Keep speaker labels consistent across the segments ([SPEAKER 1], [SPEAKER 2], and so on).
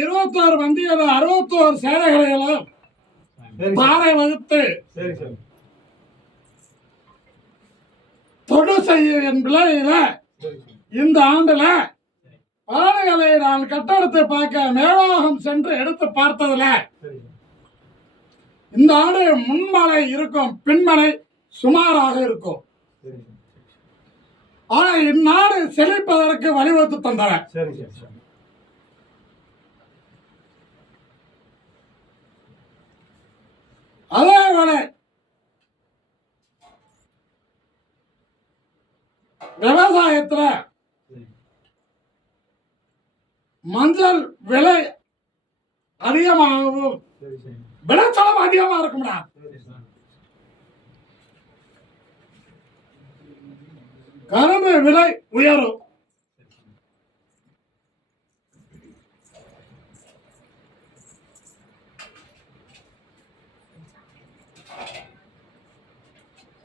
[SPEAKER 1] இருபத்தோரு வண்டிகள் அறுபத்தோரு சேலைகளையும் பாறை வகுத்து தொடு செய்ய என் பிள்ளையில இந்த ஆண்டுல பாறைகளை நான் கட்டடத்தை பார்க்க மேலோகம் சென்று எடுத்து பார்த்ததுல இந்த ஆண்டு முன்மலை இருக்கும் பின்மலை சுமாராக இருக்கும்.
[SPEAKER 2] சரி
[SPEAKER 1] ஆனா இந்நாடு செழிப்பதற்கு வழிவகுத்து தந்தன.
[SPEAKER 2] சரி சார்
[SPEAKER 1] அதே விவசாயத்துல மஞ்சள் விலை அதிகமாகவும் விளைச்சலும் அதிகமா இருக்கும்டா
[SPEAKER 2] சரி சார்
[SPEAKER 1] கரும்பு விலை உயரும்.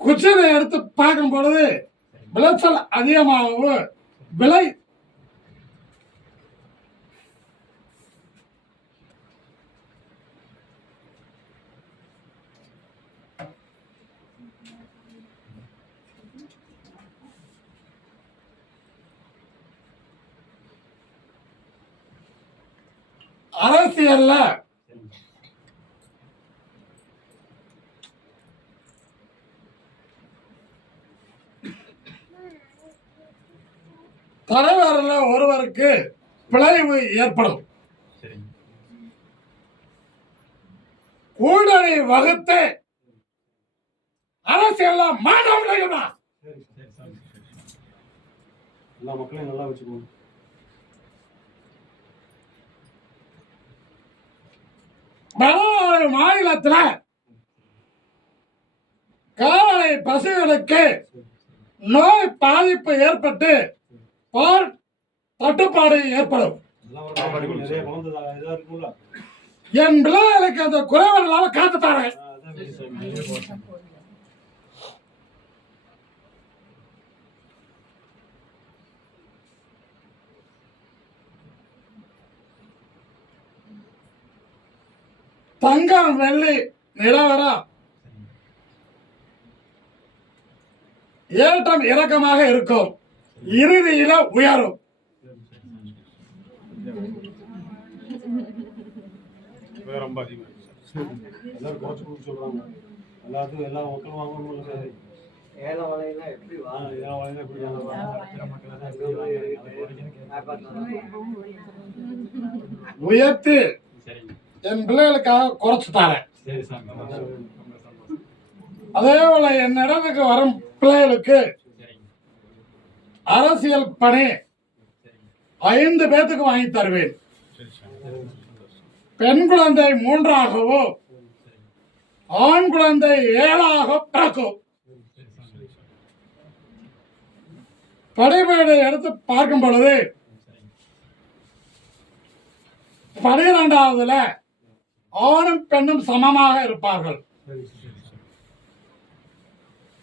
[SPEAKER 1] குச்சினை எடுத்து பார்க்கும் பொழுது விளைச்சல் அதிகமாகவும் விலை அரசியல்ல. தலைவர்ல ஒருவருக்கு பிளவு ஏற்படும். கூட்டணி வகுத்து அரசியல்ல
[SPEAKER 2] சரி சார். எல்லா மக்களையும் நல்லா வச்சுக்கோங்க.
[SPEAKER 1] பதினாறு மாநிலத்துல காலை பசுகளுக்கு நோய் பாதிப்பு ஏற்பட்டு பால் தட்டுப்பாடு ஏற்படும். என் பிள்ளைகளுக்கு அந்த குறைவு இல்லாம தங்கம் வெள்ளி நிலவரம். ஏற்றம் இறக்கமாக இருக்கும். இறுதியில உயரும்.
[SPEAKER 2] ரொம்ப அதிகமா. எல்லாரும் குறைச்சு சொல்றாங்க. எல்லாத்துக்கும் எல்லா மக்களும்
[SPEAKER 3] ஏல வலையில எப்படி
[SPEAKER 2] குறைக்கணும் கேட்கணும்.
[SPEAKER 1] உயர்த்தி என் பிள்ளைகளுக்காக குறைச்சு தரேன். அதே போல என் இடத்துக்கு வரும் பிள்ளைகளுக்கு அரசியல் பணி ஐந்து பேத்துக்கு வாங்கி தருவேன். பெண் குழந்தை மூன்றாகவோ ஆண் குழந்தை ஏழாக பிறக்கும். படிப்பீடு எடுத்து பார்க்கும் பொழுது பனிரெண்டாவதுல ஆணும் பெண்ணும் சமமாக இருப்பார்கள்.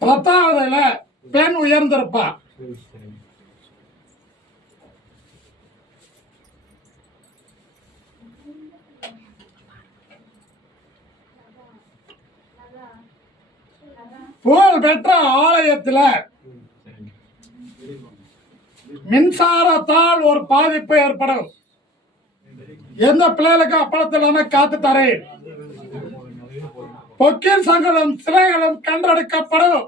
[SPEAKER 1] பத்தாவதுல பெண் உயர்ந்திருப்பா. புகழ் பெற்ற ஆலயத்துல மின்சாரத்தால் ஒரு பாதிப்பு ஏற்படும். எந்த பிள்ளைகளுக்கு அப்பளத்தில் இல்லாம காத்து தரேன்? பொக்கின் சங்கடம் சிலைகளும் கண்டெடுக்கப்படும்.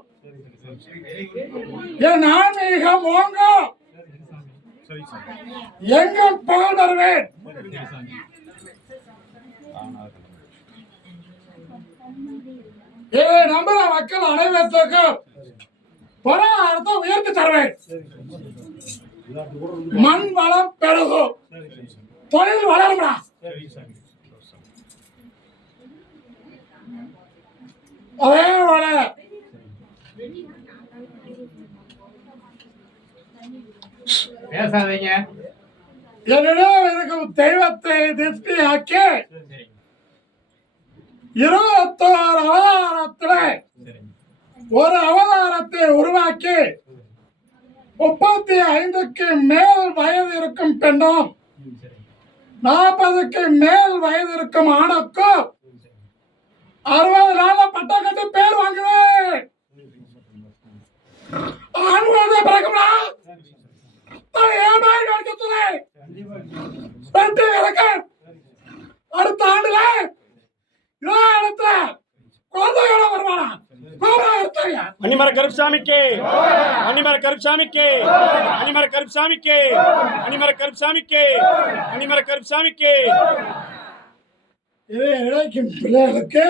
[SPEAKER 1] என் ஆன்மீகம் ஓங்கும் எங்கும் புகழ்
[SPEAKER 2] தருவேன்
[SPEAKER 1] இதை நம்புற மக்கள் அனைவருக்கும் பொருளாதாரத்தை உயர்த்தி தருவேன். மண் வளம் பெருகும். தொழில் வளரும்டா. அதே போல
[SPEAKER 2] பேசாதீங்க.
[SPEAKER 1] என்னிடம் இருக்கும் தெய்வத்தை திருப்தியாக்கி இருபத்தோரு அவதாரத்துல ஒரு அவதாரத்தை உருவாக்கி முப்பத்தி ஐந்துக்கு மேல் வயது இருக்கும் பெண்ணும். நாற்பதுக்கு மேல் வயது இருக்கும் ஆணுக்கும் அறுபது நாள்ல பட்டம் கட்டி பேர் வாங்குவேன். ஆண் குழந்தை பிறக்கும்னா தான் ஏன் பேர் கிடைக்கத்துல பெற்று இறக்க அடுத்த ஆண்டுல இதே இடத்துல குழந்தையோட வருவானா கோபா எடுத்தாங்க
[SPEAKER 4] அனிமர கருப்சாமிக்கு அனிமர கருப்சாமிக்கு அனிமர கருப்சாமிக்கு அனிமர கருப்சாமிக்கு அனிமர கருப்சாமிக்கு
[SPEAKER 1] இதை இழைக்கும் பிள்ளைகளுக்கு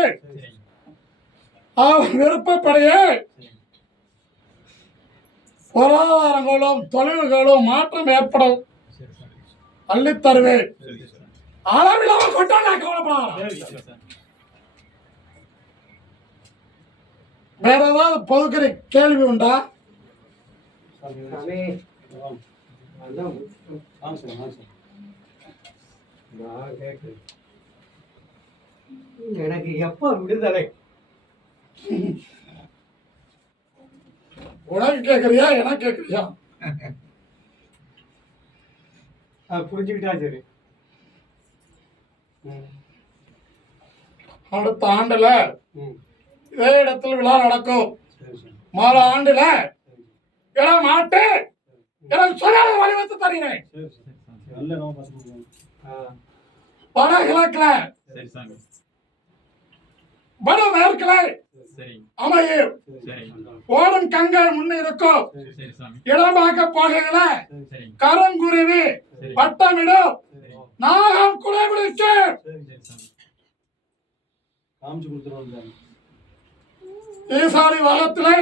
[SPEAKER 1] அவன் விருப்பப்படியே பொருளாதாரங்களும் தொழில்களும் மாற்றம் ஏற்படும். அள்ளித் தருவேன் அளவில்லாம கொண்டாடா கவலைப்படாத. வேற ஏதாவது பொதுக்கரை கேள்வி உண்டா?
[SPEAKER 3] எனக்கு எப்போ விடுதலை?
[SPEAKER 1] உனக்கு கேட்கறியா எனக்கு கேட்கறியா
[SPEAKER 3] அது புரிஞ்சுக்கிட்டா சரி.
[SPEAKER 1] அடுத்த ஆண்டுல இதே இடத்துல விழா நடக்கும்.
[SPEAKER 2] சரி
[SPEAKER 1] ஆண்டுல இடம் மாட்டு எனக்கு சொல்லாத வழிவத்து தருகிறேன்
[SPEAKER 2] சரி
[SPEAKER 1] வட கிழக்குல வட மேற்குல அமையும். ஓடும் கங்கள் முன்ன இருக்கும். இடமாக போகையில கரங்குருவி
[SPEAKER 4] கருங்குருவி
[SPEAKER 1] வட்டமிடும் நாகம் குலை விழிச்சு
[SPEAKER 2] காமிச்சு கொடுத்துருவோம்
[SPEAKER 1] ஈசானி
[SPEAKER 4] சாமி.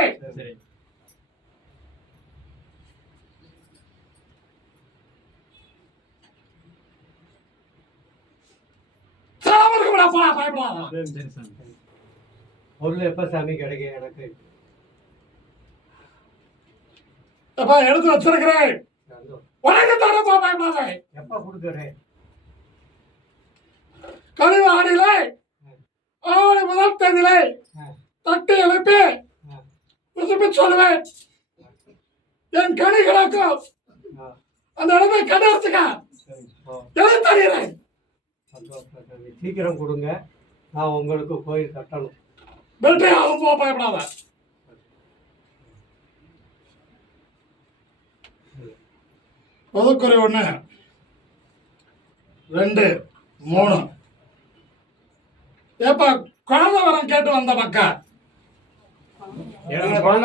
[SPEAKER 3] பொருள் எப்போ சாமி கிடைக்கும் எனக்கு?
[SPEAKER 1] எடுத்து வச்சிருக்கிறேன். உனக்கு தரப்பா பயப்படாத.
[SPEAKER 3] எப்போ கொடுக்குறேன்
[SPEAKER 1] கழிவு ஆடியில ஆடி முதல் தேதியில. தட்டி எழுப்பி உசுப்பி சொல்லுவேன். என் கனி கிடக்கும். அந்த இடத்தை கண்டறிச்சுக்க
[SPEAKER 3] சரி ஓ
[SPEAKER 1] எழுதி தருகிறேன்
[SPEAKER 3] சந்தோஷம் சாமி சீக்கிரம் கொடுங்க. நான் உங்களுக்கு கோயில் கட்டணும்.
[SPEAKER 1] வெற்றி ஆகும் போ பயப்படாத. பொதுக்குறை ஒண்ணு. ரெண்டு மூணு. ஏப்பா குழந்தை வரம் கேட்டு வந்த மக்கா
[SPEAKER 3] You're.